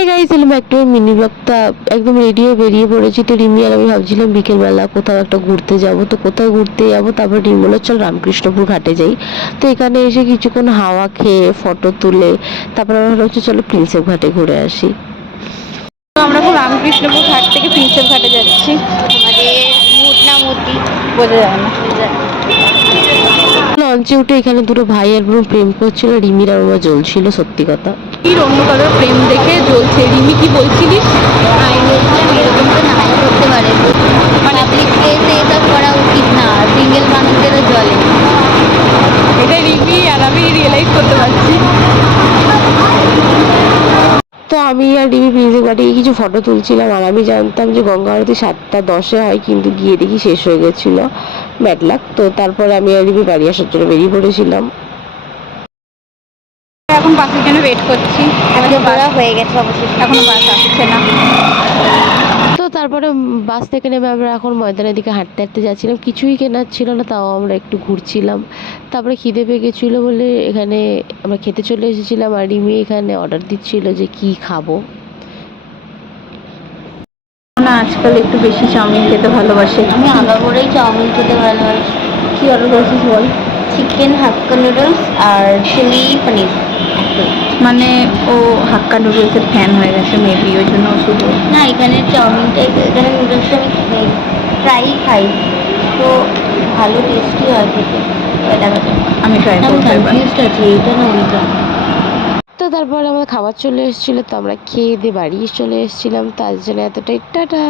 একটা মিনি ব্লগটা একদম রেডি হয়ে বেরিয়ে পড়েছি। তো রিমি আর আমি ভাবছিলাম বিকেলবেলা কোথাও একটা ঘুরতে যাব। তো কোথায় ঘুরতে যাব, তারপর রিমি বলল চল রামকৃষ্ণপুর ঘাটে যাই। তো এখানে এসে কিছুক্ষণ হাওয়া খেয়ে ফটো তুলে তারপর আমরা ভাবছি চলো প্রিন্সেপ ঘাটে ঘুরে আসি। তো আমরা এখন রামকৃষ্ণপুর ঘাট থেকে প্রিন্সেপ ঘাটে যাচ্ছি। আমাদের মুড না মুডি বোঝা যায় না। লঞ্চে উঠে এখানে দুটো ভাই আর বোন প্রেম করছিল, রিমির আর ওরা জ্বলছিল সত্যি কথা। অন্য কারোর প্রেম দেখে জ্বলছে। রিমি কি বলছিলিস? আমি বলছিলাম এরকম তো নাই করতে পারে, পাবলিক প্লেসে এসব করা উচিত না, সিঙ্গেল মানুষদেরও জলে। এটা রিমি আর আমি রিয়েলাইজ করতে পারছি। তো আমি আর রিমি প্রিন্সেপ ঘাটে গিয়ে কিছু ফটো তুলছিলাম। আর আমি জানতাম যে গঙ্গা আরতি 7:10 হয়, কিন্তু গিয়ে দেখি শেষ হয়ে গেছিল, ব্যাড লাক। তো তারপরে আমি আর রিমি বাড়ি আসার জন্য বেরিয়ে পড়েছিলাম। এখন বাসের জন্য ওয়েট করছি। হয়ে গেছে অবশ্যই, এখনো বাস আসছে না। তো তারপরে বাস থেকে নেমে আমরা এখন ময়দানের দিকে হাঁটতে হাঁটতে যাচ্ছিলাম। কিছুই কেনার ছিল না, তাও আমরা একটু ঘুরছিলাম। তারপরে খিদে পেয়ে গেছিলো বলে এখানে আমরা খেতে চলে এসেছিলাম। আর রিমি এখানে অর্ডার দিচ্ছিল যে কি খাবো। না, আজকাল একটু বেশি চাউমিন খেতে ভালোবাসে। আমি আগাগোড়াই চাউমিন খেতে ভালোবাসি। কি অর্ডার করেছিস বল? চিকেন হাক্কা নুডলস আর চিলি পনির। মানে ও হাক্কা নুডলসের ফ্যান হয়ে গেছে মেবি, ওই জন্য শুধু। না, এখানে চাউমিনটা, এখানে নুডলসটা আমি প্রায়ই খাই, তো ভালো টেস্টি হয় খেতে। আমি ট্রাই করতে পারি। কনফিউজড আছি, এইটা না ওইটা। তো তারপরে আমাদের খাবার চলে এসেছিলো, তো আমরা খেয়ে দিয়ে বাড়ি চলে এসেছিলাম। তার জন্য এতটাই টাটা।